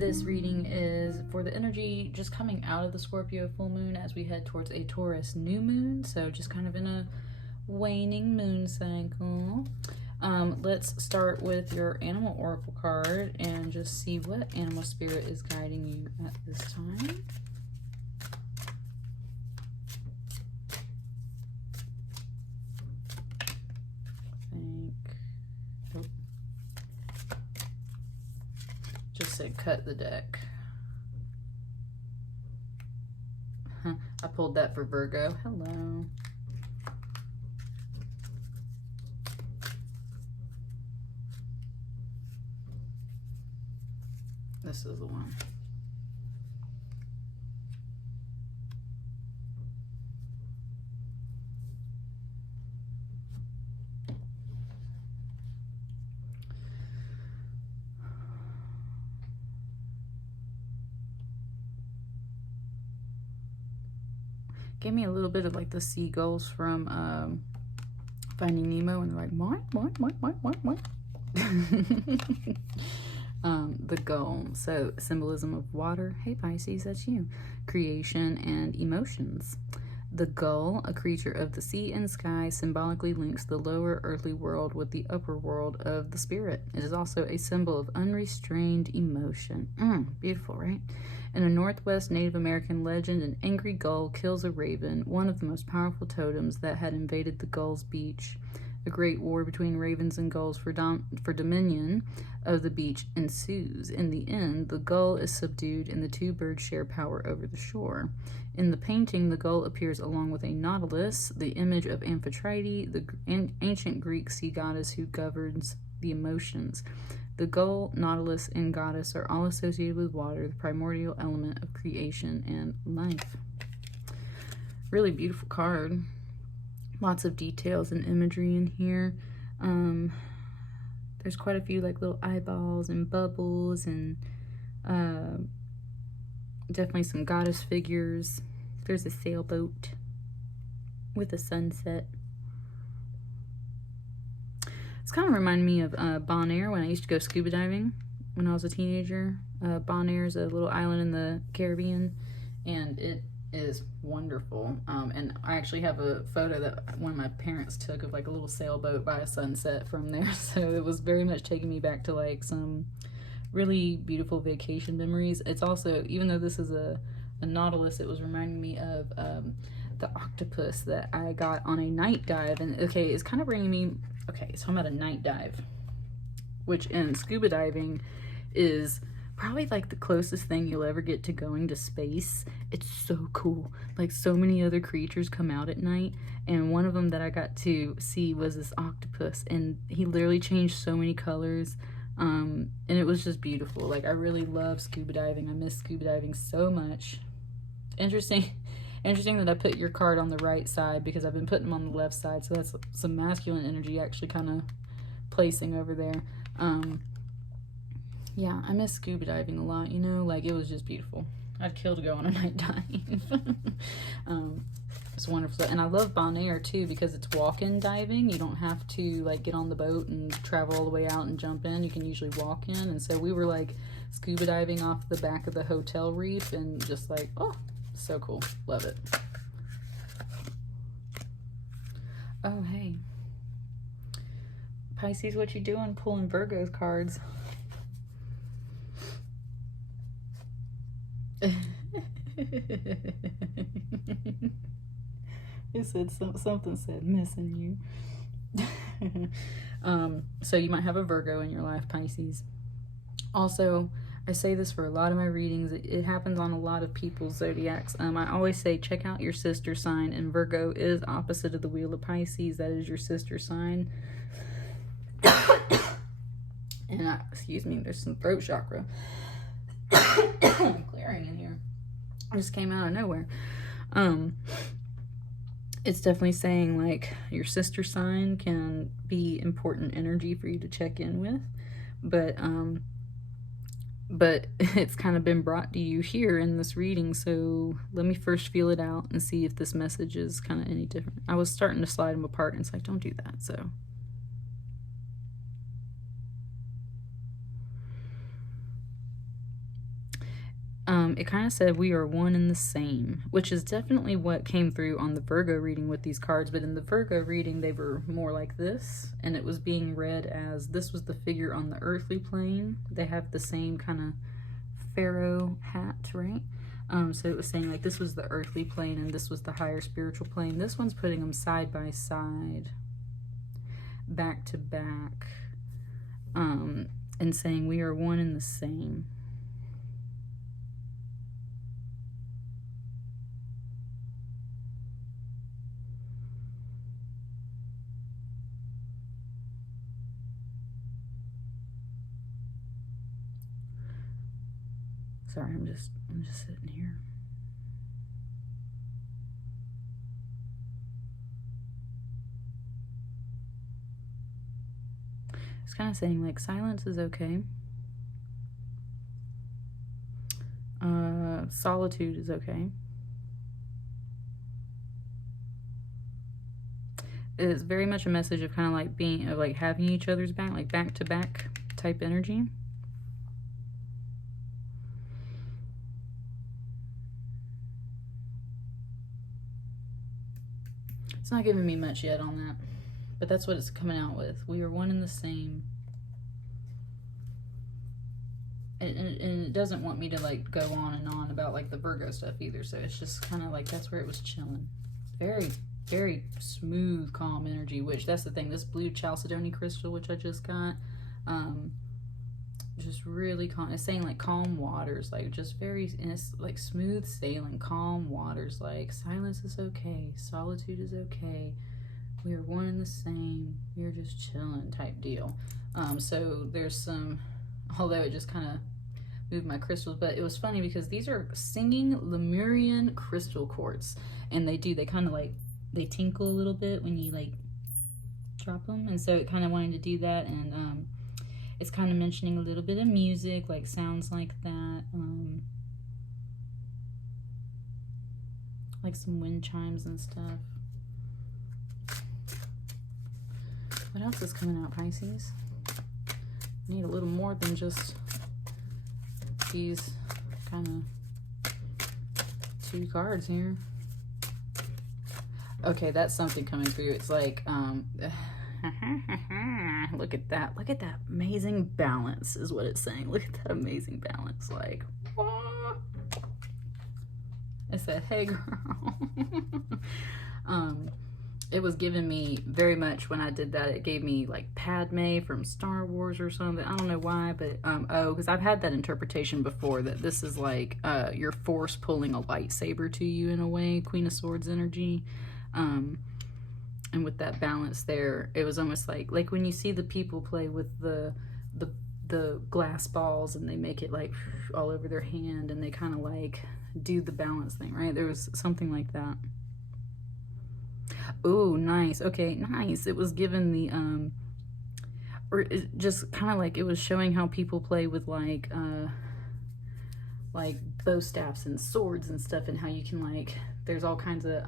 This reading is for the energy just coming out of the Scorpio full moon as we head towards a Taurus new moon. So just kind of in a waning moon cycle. Let's start with your animal oracle card and just see what animal spirit is guiding you at this time. Just said cut the deck. I pulled that for Virgo. Hello. This is the one. Gave me a little bit of like the seagulls from Finding Nemo, and they're like, what? The gull, so symbolism of water. Hey Pisces, that's you. Creation and emotions. The gull, a creature of the sea and sky, symbolically links the lower earthly world with the upper world of the spirit. It is also a symbol of unrestrained emotion. Beautiful, right? In a Northwest Native American legend, an angry gull kills a raven, one of the most powerful totems that had invaded the gull's beach. A great war between ravens and gulls for dominion of the beach ensues. In the end, the gull is subdued and the two birds share power over the shore. In the painting, the gull appears along with a nautilus, the image of Amphitrite, the ancient Greek sea goddess who governs the emotions. The gull, nautilus, and goddess are all associated with water, the primordial element of creation and life. Really beautiful card. Lots of details and imagery in here. There's quite a few like little eyeballs and bubbles and definitely some goddess figures. There's a sailboat with a sunset. It's kind of reminding me of Bonaire when I used to go scuba diving when I was a teenager. Bonaire is a little island in the Caribbean, and it is wonderful. And I actually have a photo that one of my parents took of like a little sailboat by a sunset from there. So it was very much taking me back to like some really beautiful vacation memories. It's also, even though this is a nautilus, it was reminding me of the octopus that I got on a night dive. And okay, it's kind of bringing me, okay, so I'm at a night dive, which in scuba diving is probably like the closest thing you'll ever get to going to space. It's so cool. Like so many other creatures come out at night, and one of them that I got to see was this octopus, and he literally changed so many colors, and it was just beautiful. Like I really love scuba diving. I miss scuba diving so much. Interesting that I put your card on the right side because I've been putting them on the left side, so that's some masculine energy actually kind of placing over there. Yeah, I miss scuba diving a lot, you know, like it was just beautiful. I'd kill to go on a night dive. It's wonderful. And I love Bonaire too because it's walk-in diving. You don't have to like get on the boat and travel all the way out and jump in. You can usually walk in. And so we were like scuba diving off the back of the hotel reef and just like, oh, so cool. Love it. Oh, hey. Pisces, what you doing pulling Virgo's cards? It said something said missing you. So you might have a Virgo in your life, Pisces. Also, I say this for a lot of my readings. It happens on a lot of people's zodiacs. I always say check out your sister sign, and Virgo is opposite of the wheel of Pisces. That is your sister sign. And excuse me, there's some throat chakra clearing in here. It just came out of nowhere. It's definitely saying like your sister sign can be important energy for you to check in with, but it's kind of been brought to you here in this reading, so let me first feel it out and see if this message is kind of any different. I was starting to slide them apart, and it's like, don't do that. So It kind of said we are one and the same, which is definitely what came through on the Virgo reading with these cards. But in the Virgo reading, they were more like this, and it was being read as this was the figure on the earthly plane. They have the same kind of pharaoh hat, right? So it was saying like this was the earthly plane and this was the higher spiritual plane. This one's putting them side by side, back to back, and saying we are one and the same. Sorry, I'm just sitting here. It's kind of saying like silence is okay. Solitude is okay. It's very much a message of kind of like being, of like having each other's back, like back to back type energy. It's not giving me much yet on that, but that's what it's coming out with. We are one and the same. And it doesn't want me to like go on and on about like the Virgo stuff either, so it's just kind of like that's where it was chilling. Very, very smooth, calm energy, which that's the thing. This blue Chalcedony crystal, which I just got, just really calm. It's saying like calm waters, like just very, and it's like smooth sailing, calm waters, like silence is okay, solitude is okay, we are one and the same, we're just chilling type deal. So there's some, although it just kind of moved my crystals, but it was funny because these are singing Lemurian crystal quartz, and they kind of like, they tinkle a little bit when you like drop them, and so it kind of wanted to do that, and it's kind of mentioning a little bit of music, like sounds like that, like some wind chimes and stuff. What else is coming out, Pisces? Need a little more than just these kind of 2 cards here. Okay, that's something coming through. It's like, look at that. Look at that amazing balance is what it's saying. Look at that amazing balance. Like, what? I said, hey, girl. It was giving me very much when I did that. It gave me like Padme from Star Wars or something. I don't know why, but oh, because I've had that interpretation before that this is like your force pulling a lightsaber to you in a way, Queen of Swords energy. And with that balance there, it was almost like when you see the people play with the glass balls and they make it like all over their hand and they kind of like do the balance thing, right? There was something like that. Oh, nice. Okay, nice. It was given the or it just kind of like it was showing how people play with like bow staffs and swords and stuff, and how you can like there's all kinds of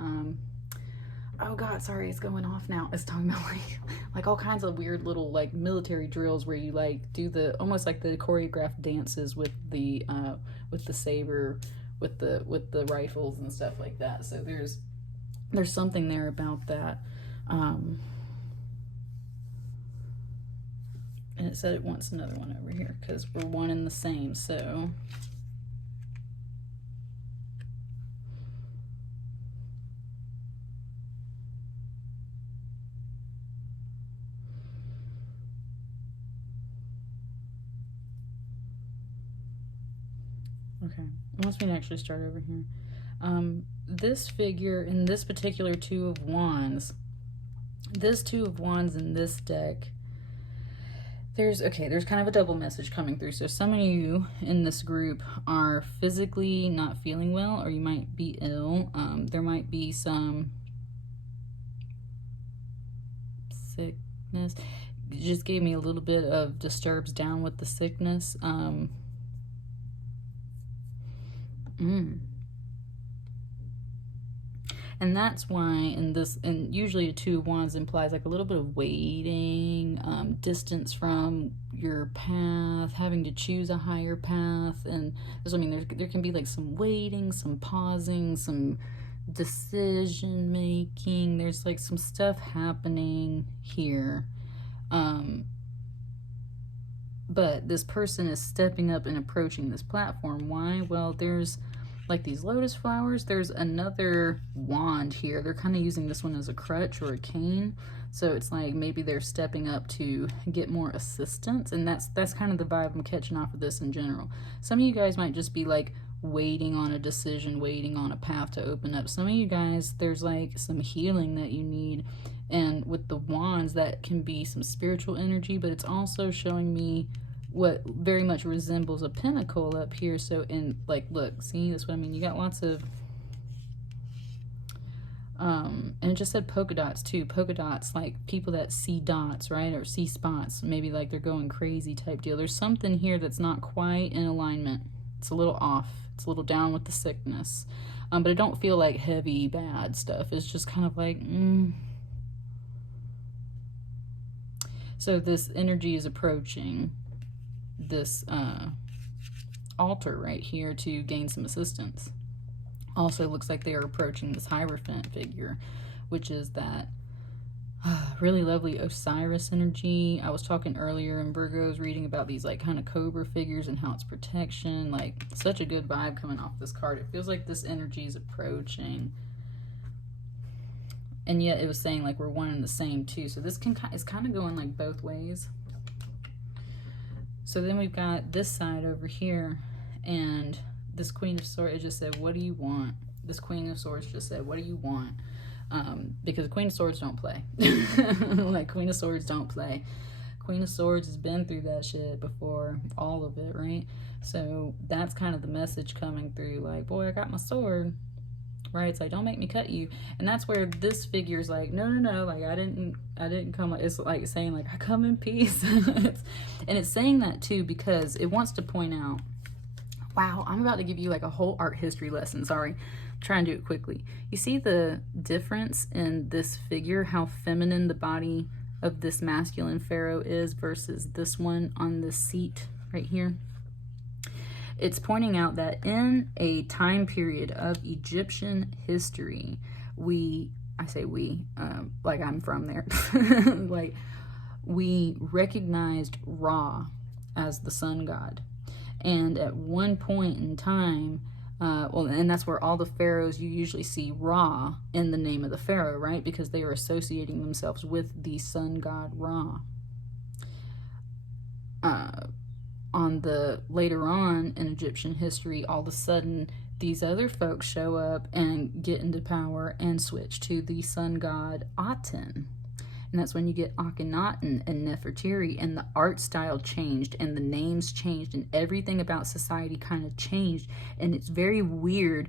oh god, sorry, it's going off now. It's talking about like all kinds of weird little like military drills where you like do the almost like the choreographed dances with the saber, with the rifles and stuff like that. So there's something there about that. And it said it wants another one over here because we're one and the same, so. Okay, it wants me to actually start over here. This figure in this particular 2 of Wands, this 2 of Wands in this deck, there's kind of a double message coming through. So some of you in this group are physically not feeling well, or you might be ill. There might be some sickness. It just gave me a little bit of disturbs down with the sickness. And that's why in this, and usually a Two of Wands implies like a little bit of waiting, distance from your path, having to choose a higher path. And I mean, there can be like some waiting, some pausing, some decision making. There's like some stuff happening here. But this person is stepping up and approaching this platform. Why? Well, there's like these lotus flowers. There's another wand here. They're kind of using this one as a crutch or a cane. So it's like maybe they're stepping up to get more assistance. And that's kind of the vibe I'm catching off of this in general. Some of you guys might just be like waiting on a decision, waiting on a path to open up. Some of you guys, there's like some healing that you need. And with the wands, that can be some spiritual energy, but it's also showing me what very much resembles a pentacle up here. So in like, look, see, that's what I mean. You got lots of and it just said polka dots too. Polka dots, like people that see dots, right? Or see spots, maybe like they're going crazy type deal. There's something here that's not quite in alignment. It's a little off. It's a little down with the sickness. But I don't feel like heavy bad stuff. It's just kind of like So this energy is approaching this altar right here to gain some assistance. Also looks like they are approaching this Hierophant figure, which is that really lovely Osiris energy. I was talking earlier in Virgo's reading about these like kind of cobra figures and how it's protection. Like such a good vibe coming off this card. It feels like this energy is approaching. And yet it was saying like we're one and the same too. So this is kind of going like both ways. So then we've got this side over here, and this Queen of Swords, it just said, what do you want? This Queen of Swords just said, what do you want? Because Queen of Swords don't play. Like, Queen of Swords don't play. Queen of Swords has been through that shit before, all of it, right? So that's kind of the message coming through, like, boy, I got my sword, right? It's like, don't make me cut you. And that's where this figure's like, no, like, I didn't come, it's like saying, like, I come in peace. And it's saying that too because it wants to point out, wow, I'm about to give you like a whole art history lesson. Sorry, try and do it quickly. You see the difference in this figure, how feminine the body of this masculine pharaoh is versus this one on this seat right here? It's pointing out that in a time period of Egyptian history, I say we, like I'm from there, like we recognized Ra as the sun god. And at one point in time, well, and that's where all the pharaohs, you usually see Ra in the name of the pharaoh, right? Because they are associating themselves with the sun god Ra. Later on in Egyptian history, all of a sudden, these other folks show up and get into power and switch to the sun god Aten. And that's when you get Akhenaten and Nefertiri, and the art style changed, and the names changed, and everything about society kind of changed. And it's very weird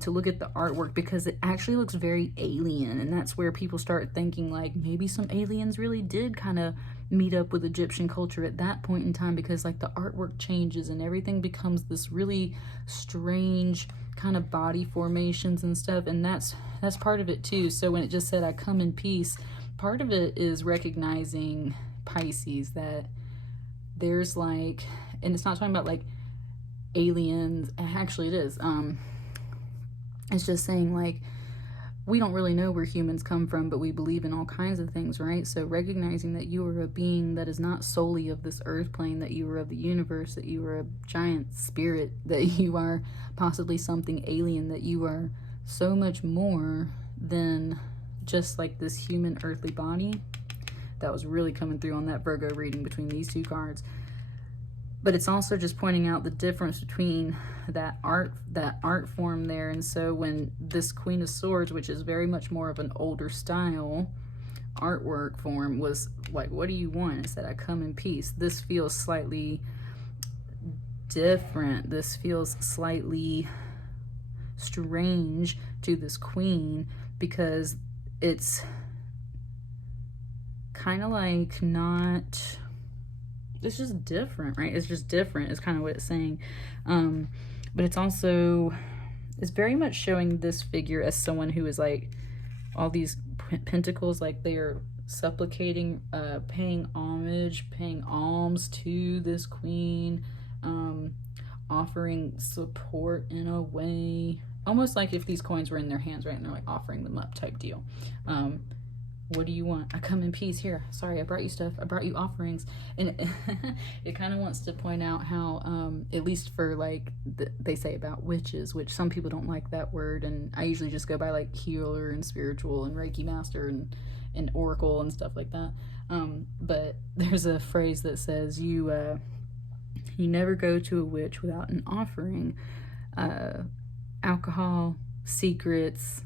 to look at the artwork because it actually looks very alien. And that's where people start thinking, like, maybe some aliens really did kind of meet up with Egyptian culture at that point in time, because, like, the artwork changes and everything becomes this really strange kind of body formations and stuff. And that's part of it, too. So when it just said, I come in peace, part of it is recognizing, Pisces, that there's like, and it's not talking about like aliens, actually it is, it's just saying like, we don't really know where humans come from, but we believe in all kinds of things, right? So recognizing that you are a being that is not solely of this earth plane, that you are of the universe, that you are a giant spirit, that you are possibly something alien, that you are so much more than just like this human earthly body. That was really coming through on that Virgo reading between these two cards. But it's also just pointing out the difference between that art form there. And so when this Queen of Swords, which is very much more of an older style artwork form, was like, what do you want? It said, I come in peace. This feels slightly different. This feels slightly strange to this queen because it's kind of like not, it's just different, right? It's just different is kind of what it's saying. But it's also It's very much showing this figure as someone who is like all these pentacles, like they are supplicating, paying homage, paying alms to this queen, offering support in a way, almost like if these coins were in their hands, right, and they're like offering them up type deal. What do you want? I come in peace. Here, sorry, I brought you stuff. I brought you offerings. And it kind of wants to point out how, at least for like, they say about witches, which some people don't like that word. And I usually just go by like healer and spiritual and Reiki master and oracle and stuff like that. But there's a phrase that says you never go to a witch without an offering. Alcohol, secrets,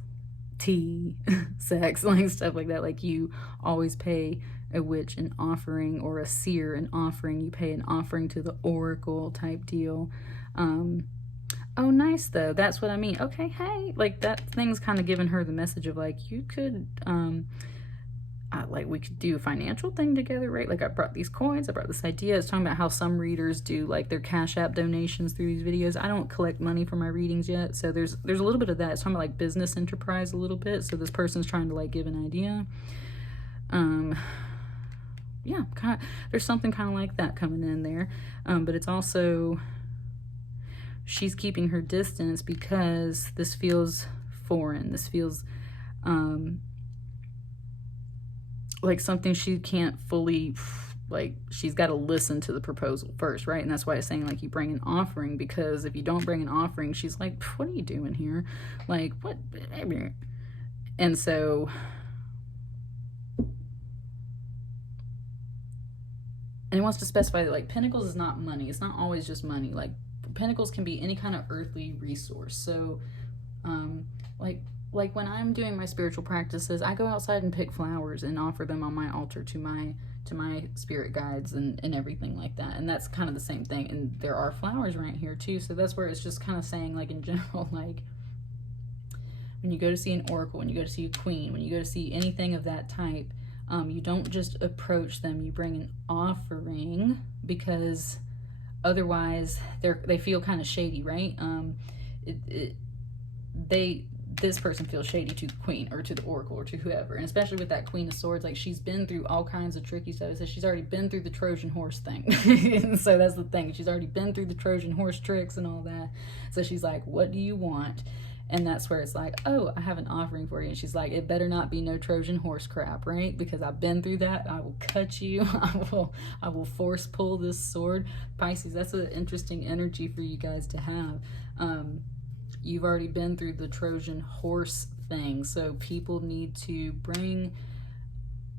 tea, sex, like stuff like that. Like you always pay a witch an offering, or a seer an offering. You pay an offering to the oracle type deal. Oh, nice though. That's what I mean. Okay, hey, like that thing's kind of giving her the message of like, you could, like we could do a financial thing together, right? Like I brought these coins, I brought this idea. It's talking about how some readers do like their Cash App donations through these videos. I don't collect money for my readings yet, so there's a little bit of that. It's talking about like business enterprise a little bit. So this person's trying to like give an idea. Yeah, kind of, there's something kind of like that coming in there. But it's also, she's keeping her distance because this feels foreign. This feels like something she can't fully, like, she's got to listen to the proposal first, right? And that's why it's saying, like, you bring an offering, because if you don't bring an offering, she's like, what are you doing here? Like, what? And so, and it wants to specify that, like, pentacles is not money. It's not always just money. Like, pentacles can be any kind of earthly resource. So, like when I'm doing my spiritual practices, I go outside and pick flowers and offer them on my altar to my spirit guides and everything like that. And that's kind of the same thing. And there are flowers right here too. So that's where it's just kind of saying, like, in general, like when you go to see an oracle, when you go to see a queen, when you go to see anything of that type, you don't just approach them, you bring an offering, because otherwise they feel kind of shady, right? This person feels shady to the queen or to the oracle or to whoever, and especially with that Queen of Swords, like she's been through all kinds of tricky stuff. It says she's already been through the Trojan horse thing. And so that's the thing, she's already been through the Trojan horse tricks and all that. So she's like, what do you want? And that's where it's like, oh, I have an offering for you. And she's like, it better not be no Trojan horse crap, right? Because I've been through that. I will cut you. I will force pull this sword. Pisces, that's an interesting energy for you guys to have. You've already been through the Trojan horse thing, so people need to bring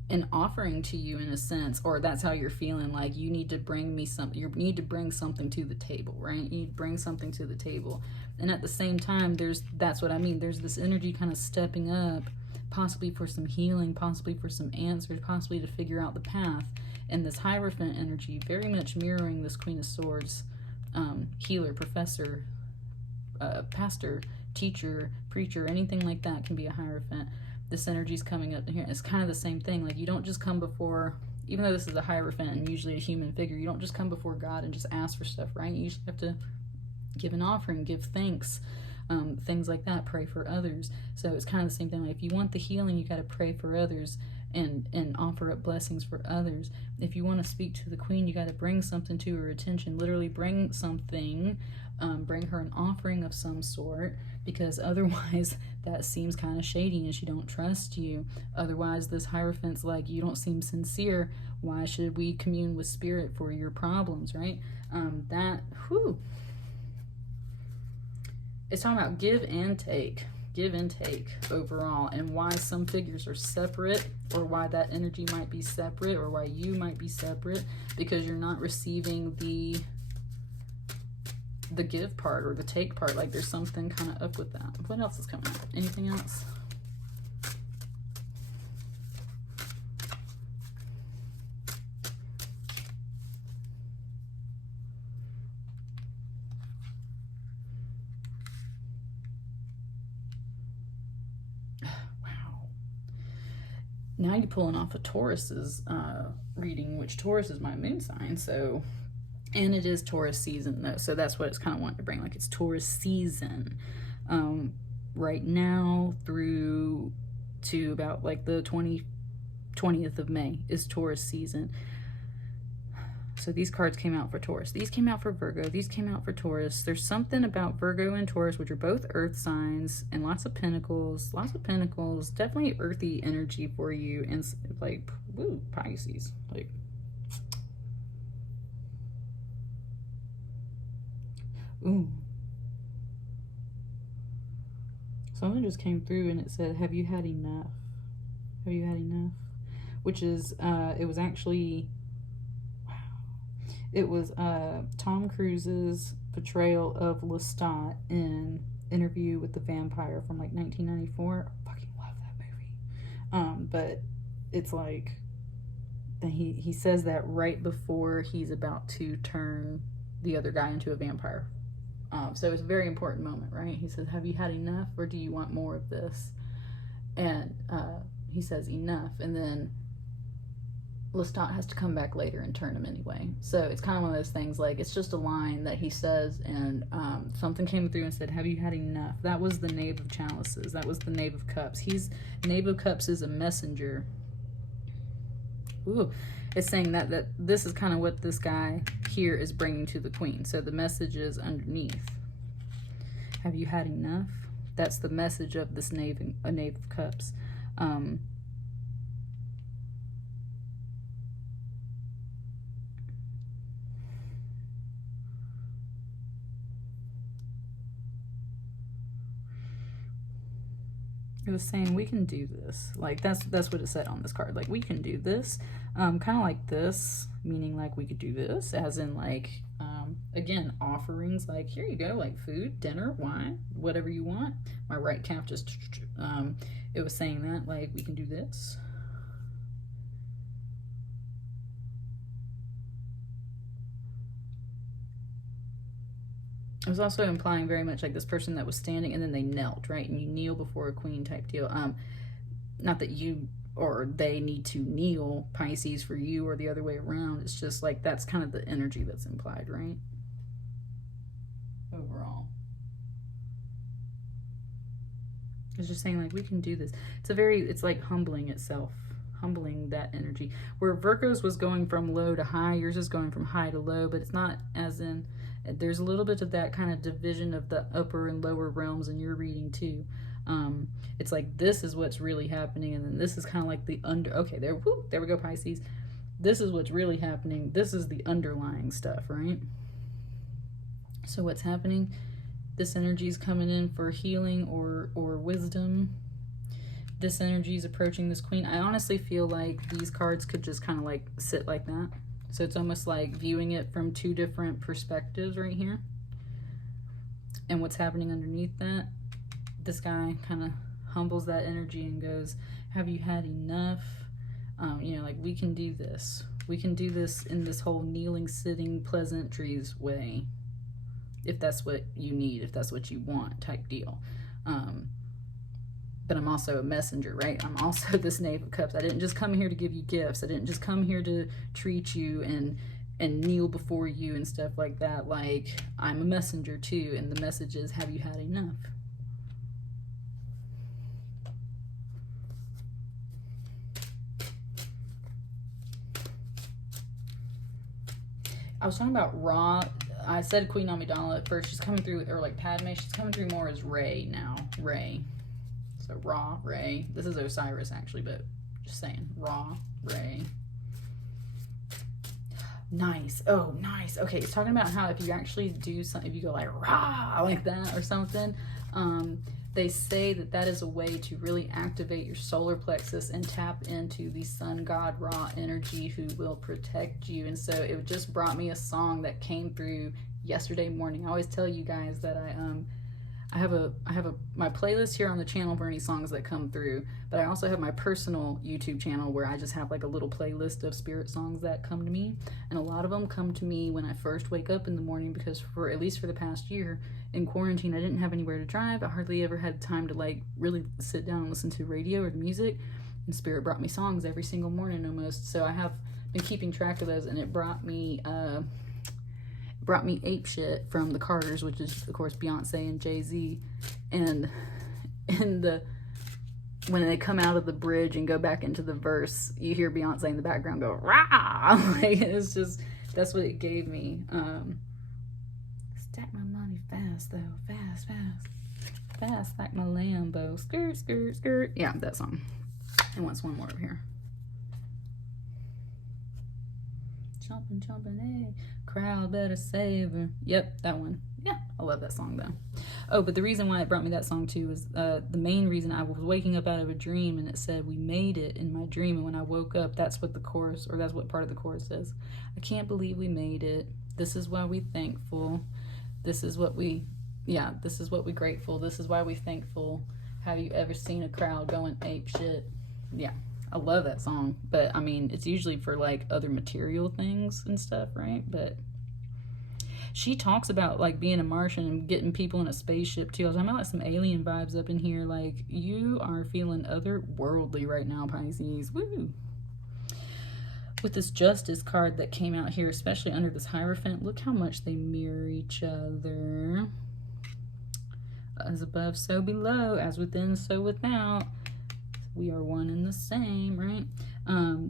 an offering to you in a sense, or that's how you're feeling, like you need to bring me something. You need to bring something to the table, right? You need to bring something to the table. And at the same time, that's what I mean. There's this energy kind of stepping up, possibly for some healing, possibly for some answers, possibly to figure out the path. And this Hierophant energy, very much mirroring this Queen of Swords, healer, professor, pastor, teacher, preacher, anything like that can be a Hierophant. This energy's coming up here. It's kind of the same thing. Like you don't just come before, even though this is a Hierophant and usually a human figure, you don't just come before God and just ask for stuff, right? You usually have to give an offering, give thanks, things like that, pray for others. So it's kind of the same thing. Like if you want the healing, you got to pray for others and offer up blessings for others. If you want to speak to the queen, you got to bring something to her attention. Literally bring something, bring her an offering of some sort, because otherwise that seems kind of shady and she don't trust you. Otherwise this Hierophant's like, you don't seem sincere. Why should we commune with spirit for your problems, right? It's talking about give and take overall, and why some figures are separate, or why that energy might be separate, or why you might be separate, because you're not receiving the give part or the take part. Like there's something kind of up with that. What else is coming up? Anything else? Now you're pulling off a Taurus's reading, which Taurus is my moon sign. So, and it is Taurus season though. So that's what it's kind of wanting to bring. Like it's Taurus season. right now through to about like the 20th of May is Taurus season. So these cards came out for Taurus. These came out for Virgo. These came out for Taurus. There's something about Virgo and Taurus, which are both earth signs, and lots of pentacles. Lots of pentacles. Definitely earthy energy for you. And like, woo, Pisces. Like, ooh. Something just came through and it said, have you had enough? Have you had enough? Which is, it was actually... It was Tom Cruise's portrayal of Lestat in Interview with the Vampire from like 1994. I fucking love that movie. But it's like he says that right before he's about to turn the other guy into a vampire. So it's a very important moment, right? He says, have you had enough or do you want more of this? And he says enough, and then Lestat has to come back later and turn him anyway. So it's kind of one of those things, like, it's just a line that he says, and something came through and said, have you had enough? That was the Knave of Chalices. That was the Knave of Cups. Knave of Cups is a messenger. Ooh, it's saying that this is kind of what this guy here is bringing to the Queen. So the message is underneath. Have you had enough? That's the message of this Knave of Cups. It was saying we can do this. Like that's what it said on this card. Like, we can do this. Kind of like this, meaning like we could do this, as in like again, offerings, like here you go, like food, dinner, wine, whatever you want. My right calf just it was saying that like we can do this. It was also implying very much like this person that was standing and then they knelt, right? And you kneel before a queen type deal. Not that you or they need to kneel, Pisces, for you or the other way around. It's just like that's kind of the energy that's implied, right? Overall. It's just saying like we can do this. It's like humbling itself. Humbling that energy. Where Virgo's was going from low to high, yours is going from high to low, but it's not as in... There's a little bit of that kind of division of the upper and lower realms in your reading too. It's like this is what's really happening, and then this is kind of like the under. Okay, there we go, Pisces. This is what's really happening. This is the underlying stuff, right? So what's happening? This energy is coming in for healing or wisdom. This energy is approaching this queen. I honestly feel like these cards could just kind of like sit like that. So it's almost like viewing it from two different perspectives right here. And what's happening underneath that, this guy kind of humbles that energy and goes, have you had enough? You know, like, we can do this. We can do this in this whole kneeling, sitting, pleasantries way. If that's what you need, if that's what you want type deal. But I'm also a messenger, right? I'm also this Knave of Cups. I didn't just come here to give you gifts. I didn't just come here to treat you and kneel before you and stuff like that. Like, I'm a messenger too, and the message is, have you had enough? I was talking about Ra. I said Queen Amidala at first. She's coming through, or like Padme, she's coming through more as Ray now. Ray. So Ra, Ray. This is Osiris actually, but just saying. Ra, Ray. Nice. Oh, nice. Okay, it's talking about how if you actually do something, if you go like Ra, like that or something, they say that that is a way to really activate your solar plexus and tap into the sun god Ra energy, who will protect you. And so it just brought me a song that came through yesterday morning. I always tell you guys that I have my playlist here on the channel for any songs that come through, but I also have my personal YouTube channel where I just have like a little playlist of spirit songs that come to me, and a lot of them come to me when I first wake up in the morning, because for at least for the past year in quarantine, I didn't have anywhere to drive. I hardly ever had time to like really sit down and listen to radio or music, and Spirit brought me songs every single morning almost. So I have been keeping track of those, and it brought me Ape Shit from the Carters, which is of course Beyonce and Jay-Z, And in the when they come out of the bridge and go back into the verse, you hear Beyonce in the background go rah. Like, it's just, that's what it gave me. Stack my money fast though, fast like my Lambo, skirt skirt skirt. Yeah, that song. And wants one more over here. Jumping, hey, crowd better save her. Yep, that one. Yeah, I love that song though. Oh, but the reason why it brought me that song too is the main reason. I was waking up out of a dream and it said we made it in my dream, and when I woke up, that's what the chorus, or that's what part of the chorus says. I can't believe we made it. This is why we thankful. This is what we grateful. This is why we thankful. Have you ever seen a crowd going ape shit? Yeah. I love that song, but I mean, it's usually for like other material things and stuff, right? But she talks about like being a Martian and getting people in a spaceship too. I was talking about like some alien vibes up in here. Like, you are feeling otherworldly right now, Pisces. Woo! With this Justice card that came out here, especially under this Hierophant, look how much they mirror each other. As above, so below. As within, so without. We are one and the same, right?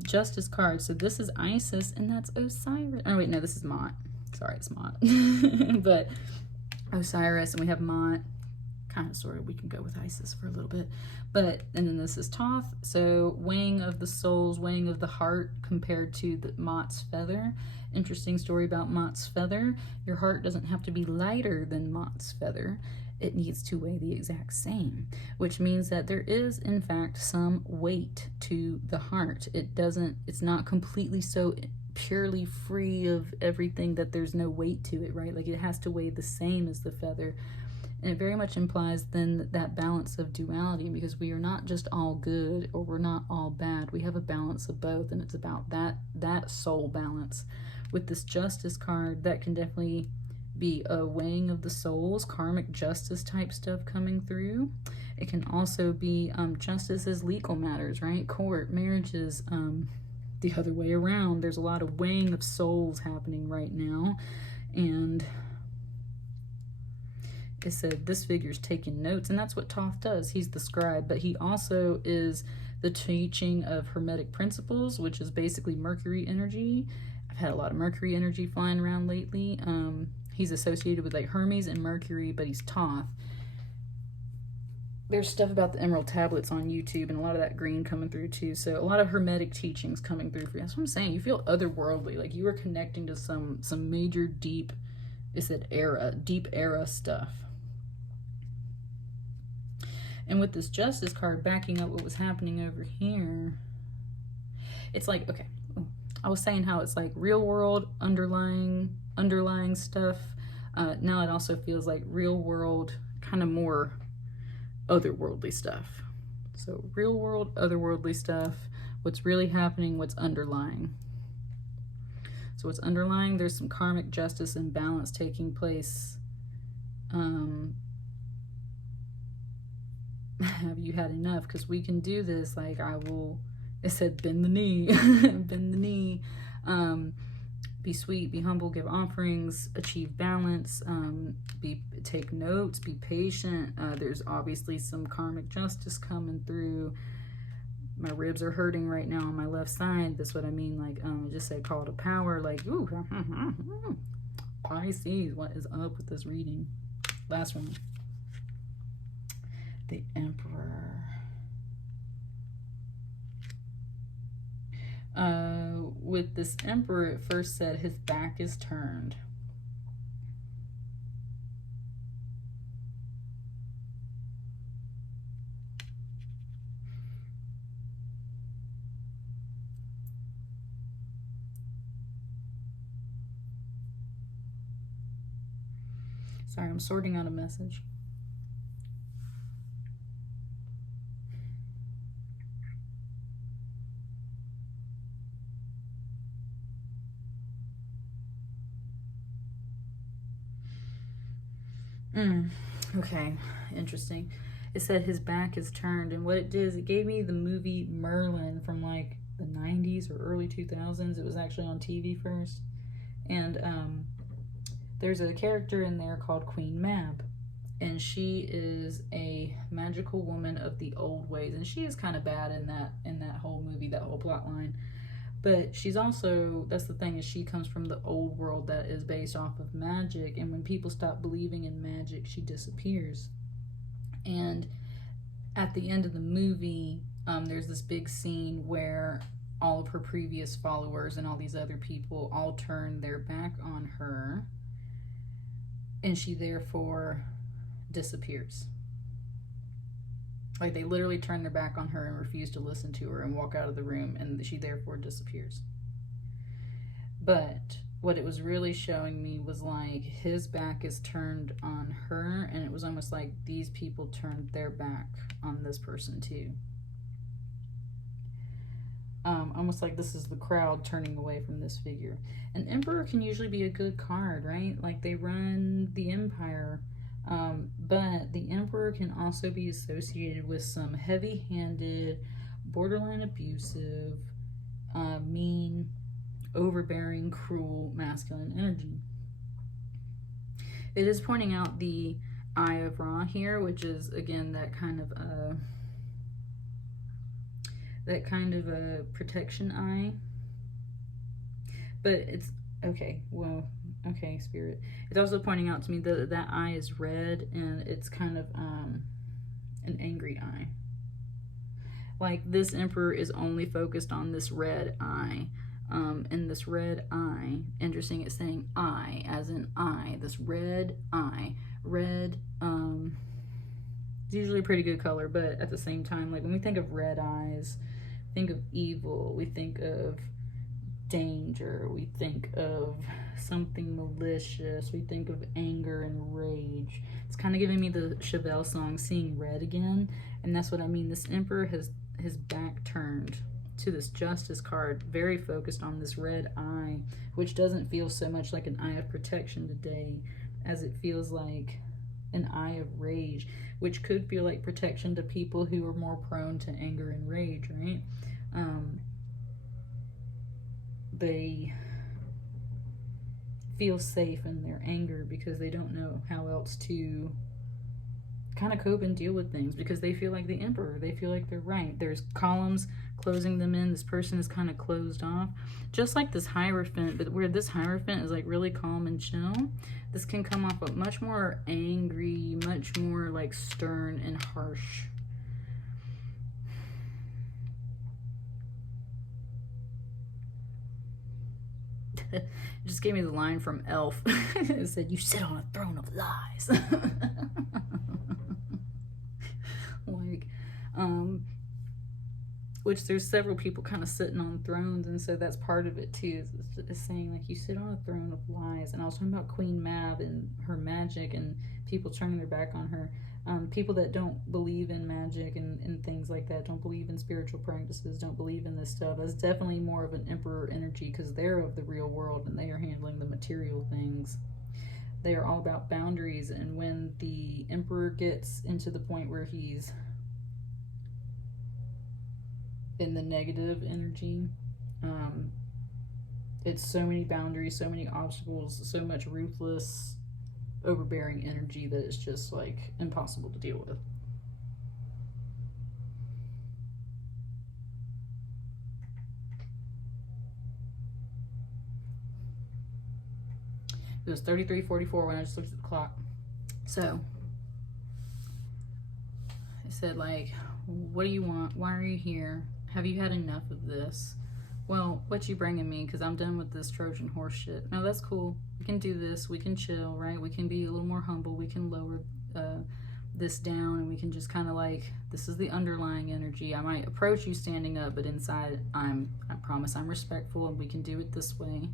Justice card. So this is Isis, and that's Osiris. Oh, wait, no, this is Mott. Sorry, it's Mott. But Osiris, and we have Mott. Kind of, sort of, we can go with Isis for a little bit. But, and then this is Thoth. So weighing of the souls, weighing of the heart compared to the Mott's feather. Interesting story about Mott's feather. Your heart doesn't have to be lighter than Mott's feather. It needs to weigh the exact same, which means that there is, in fact, some weight to the heart. It's not completely so purely free of everything that there's no weight to it, right? Like, it has to weigh the same as the feather. And it very much implies then that balance of duality, because we are not just all good or we're not all bad. We have a balance of both, and it's about that soul balance. With this Justice card, that can definitely be a weighing of the souls, karmic justice type stuff coming through. It can also be justice as legal matters, right? Court, marriages, the other way around. There's a lot of weighing of souls happening right now. And it said this figure's taking notes, and that's what Thoth does. He's the scribe, but he also is the teaching of Hermetic principles, which is basically Mercury energy. I've had a lot of Mercury energy flying around lately. He's associated with like Hermes and Mercury, but he's Thoth. There's stuff about the Emerald Tablets on YouTube, and a lot of that green coming through too. So a lot of Hermetic teachings coming through for you. That's what I'm saying. You feel otherworldly, like you are connecting to some major deep, it said deep era stuff. And with this Justice card backing up what was happening over here, it's like, okay, I was saying how it's like real world underlying stuff. Now it also feels like real world, kind of more otherworldly stuff. So real world, otherworldly stuff, what's really happening, what's underlying. So what's underlying, there's some karmic justice and balance taking place. Have you had enough? Because we can do this. Like, it said bend the knee. Bend the knee. Be sweet, be humble, give offerings, achieve balance, take notes, be patient. There's obviously some karmic justice coming through. My ribs are hurting right now on my left side. That's what I mean. Like, just say call to power. Like, ooh, Pisces, what is up with this reading? Last one. The Emperor. With this Emperor, it first said his back is turned. Sorry, I'm sorting out a message. Okay, interesting. It said his back is turned, and what it did is it gave me the movie Merlin from like the 90s or early 2000s. It was actually on TV first, and there's a character in there called Queen Mab, and she is a magical woman of the old ways, and she is kind of bad in that whole movie, that whole plot line. But she's also, that's the thing, is she comes from the old world that is based off of magic, and when people stop believing in magic, she disappears. And at the end of the movie, there's this big scene where all of her previous followers and all these other people all turn their back on her, and she therefore disappears. Like, they literally turn their back on her and refuse to listen to her and walk out of the room, and she therefore disappears. But what it was really showing me was like his back is turned on her, and it was almost like these people turned their back on this person too. Almost like this is the crowd turning away from this figure. An emperor can usually be a good card, right? Like, they run the empire. But the emperor can also be associated with some heavy-handed, borderline abusive, mean, overbearing, cruel, masculine energy. It is pointing out the Eye of Ra here, which is, again, that kind of a protection eye. But it's okay, well, okay, Spirit. It's also pointing out to me that that eye is red, and it's kind of an angry eye. Like, this emperor is only focused on this red eye. And this red eye, interesting, it's saying eye, as in eye, this red eye. Red, it's usually a pretty good color, but at the same time, like, when we think of red eyes, think of evil, we think of danger, we think of something malicious, we think of anger and rage. It's kind of giving me the Chevelle song, Seeing Red Again, and that's what I mean. This emperor has his back turned to this justice card, very focused on this red eye, which doesn't feel so much like an eye of protection today as it feels like an eye of rage, which could feel like protection to people who are more prone to anger and rage, right? They feel safe in their anger because they don't know how else to kind of cope and deal with things, because they feel like the emperor, they feel like they're right. There's columns closing them in. This person is kind of closed off, just like this Hierophant, but where this Hierophant is like really calm and chill, this can come off a much more angry, much more like stern and harsh. It just gave me the line from Elf. It said, "You sit on a throne of lies." Like, which there's several people kind of sitting on thrones, and so that's part of it too, is saying like, you sit on a throne of lies. And I was talking about Queen Mab and her magic and people turning their back on her. People that don't believe in magic and things like that, don't believe in spiritual practices, don't believe in this stuff, that's definitely more of an emperor energy, because they're of the real world and they are handling the material things. They are all about boundaries, and when the emperor gets into the point where he's in the negative energy, it's so many boundaries, so many obstacles, so much ruthless, overbearing energy that it's just like impossible to deal with. It was 33:44 when I just looked at the clock. So I said, like, what do you want? Why are you here? Have you had enough of this? Well, what you bringing me? Because I'm done with this Trojan horse shit. No, that's cool. We can do this. We can chill, right? We can be a little more humble. We can lower this down, and we can just kind of like, this is the underlying energy. I might approach you standing up, but inside, I promise I'm respectful, and we can do it this way.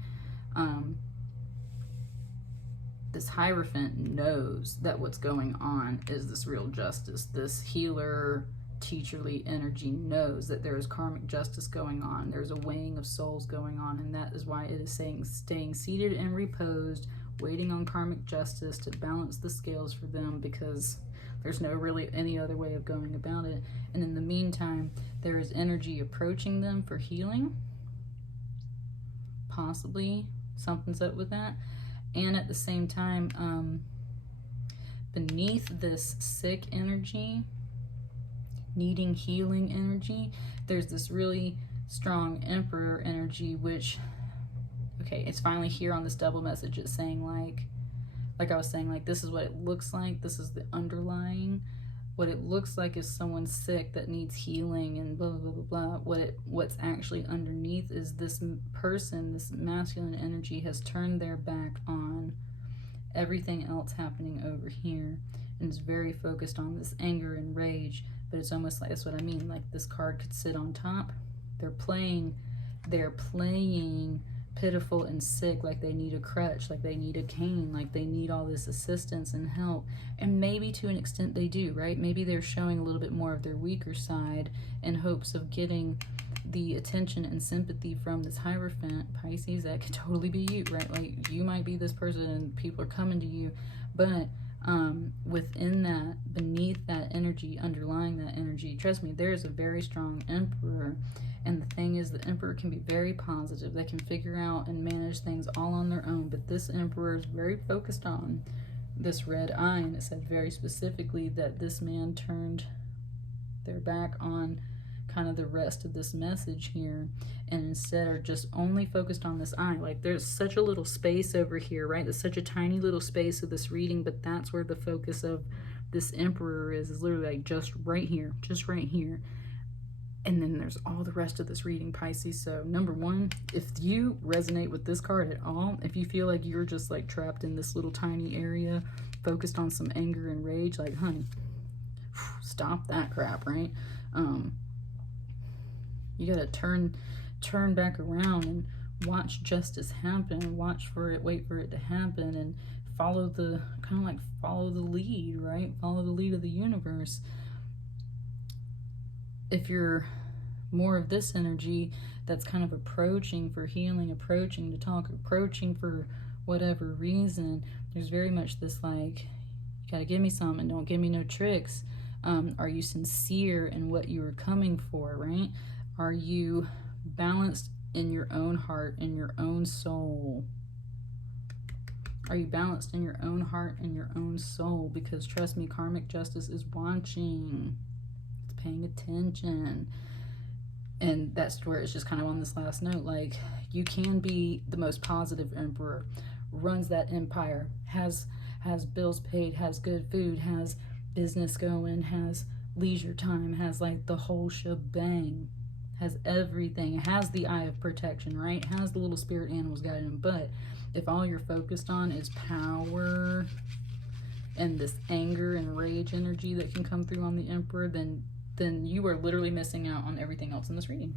This Hierophant knows that what's going on is this real justice. This healer, teacherly energy knows that there is karmic justice going on. There's a weighing of souls going on, and that is why it is saying staying seated and reposed, waiting on karmic justice to balance the scales for them, because there's no really any other way of going about it. And in the meantime, there is energy approaching them for healing. Possibly something's up with that. And at the same time, beneath this sick energy, needing healing energy, there's this really strong Emperor energy, which, okay, it's finally here on this double message. It's saying like I was saying, like, this is what it looks like. This is the underlying. What it looks like is someone sick that needs healing and blah, blah, blah, blah. What's actually underneath is this person, this masculine energy has turned their back on everything else happening over here and is very focused on this anger and rage. But it's almost like, that's what I mean, like this card could sit on top. They're playing pitiful and sick, like they need a crutch, like they need a cane, like they need all this assistance and help. And maybe to an extent they do, right? Maybe they're showing a little bit more of their weaker side in hopes of getting the attention and sympathy from this Hierophant, Pisces. That could totally be you, right? Like, you might be this person and people are coming to you, but within that, beneath that energy, underlying that energy, trust me, there's a very strong Emperor. And the thing is, the Emperor can be very positive. They can figure out and manage things all on their own. But this Emperor is very focused on this red eye. And it said very specifically that this man turned their back on kind of the rest of this message here. And instead are just only focused on this eye. Like, there's such a little space over here, right? There's such a tiny little space of this reading. But that's where the focus of this Emperor is literally like just right here. Just right here. And then there's all the rest of this reading, Pisces. So number one, if you resonate with this card at all, if you feel like you're just like trapped in this little tiny area, focused on some anger and rage, like, honey, stop that crap, right? You gotta turn back around and watch justice happen, watch for it, wait for it to happen, and follow the, kind of like follow the lead, right? Follow the lead of the universe. If you're more of this energy that's kind of approaching for healing, approaching to talk, approaching for whatever reason, there's very much this like, you gotta give me something, don't give me no tricks. Are you sincere in what you are coming for, right? Are you balanced in your own heart, in your own soul? Are you balanced in your own heart and your own soul? Because trust me, karmic justice is watching. Paying attention. And that's where it's just kind of on this last note, like, you can be the most positive Emperor, runs that empire, has bills paid, has good food, has business going, has leisure time, has like the whole shebang, has everything, has the eye of protection, right? Has the little spirit animals guiding him. But if all you're focused on is power and this anger and rage energy that can come through on the Emperor, then you are literally missing out on everything else in this reading.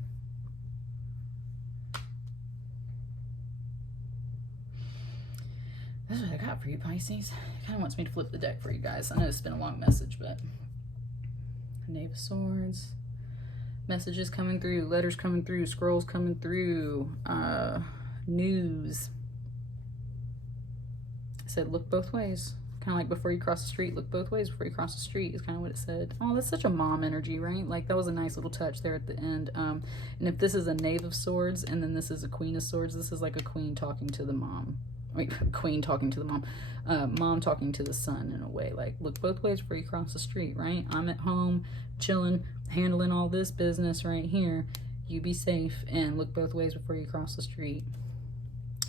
That's what I got for you, Pisces. It kind of wants me to flip the deck for you guys. I know it's been a long message, but Knave of Swords, messages coming through, letters coming through, scrolls coming through, news. It said, look both ways. Kind of like before you cross the street, look both ways before you cross the street is kind of what it said. Oh, that's such a mom energy, right? Like, that was a nice little touch there at the end. And if this is a Knave of Swords and then this is a Queen of Swords, this is like a queen talking to the mom. Wait, queen talking to the mom. Mom talking to the son in a way. Like, look both ways before you cross the street, right? I'm at home, chilling, handling all this business right here. You be safe and look both ways before you cross the street.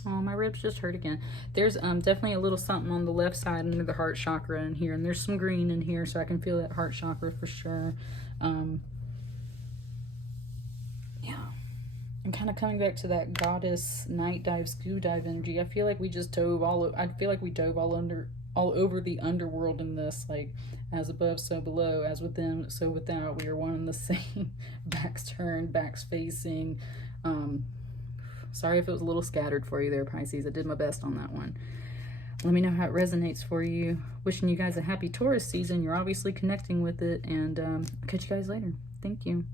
Oh, my ribs just hurt again. There's definitely a little something on the left side under the heart chakra in here. And there's some green in here, so I can feel that heart chakra for sure. Yeah. And kind of coming back to that goddess night dive, scuba dive energy. I feel like we just dove I feel like we dove all over the underworld in this. Like, as above, so below. As within, so without. We are one and the same. Backs turned, backs facing. Sorry if it was a little scattered for you there, Pisces. I did my best on that one. Let me know how it resonates for you. Wishing you guys a happy Taurus season. You're obviously connecting with it. And I'll catch you guys later. Thank you.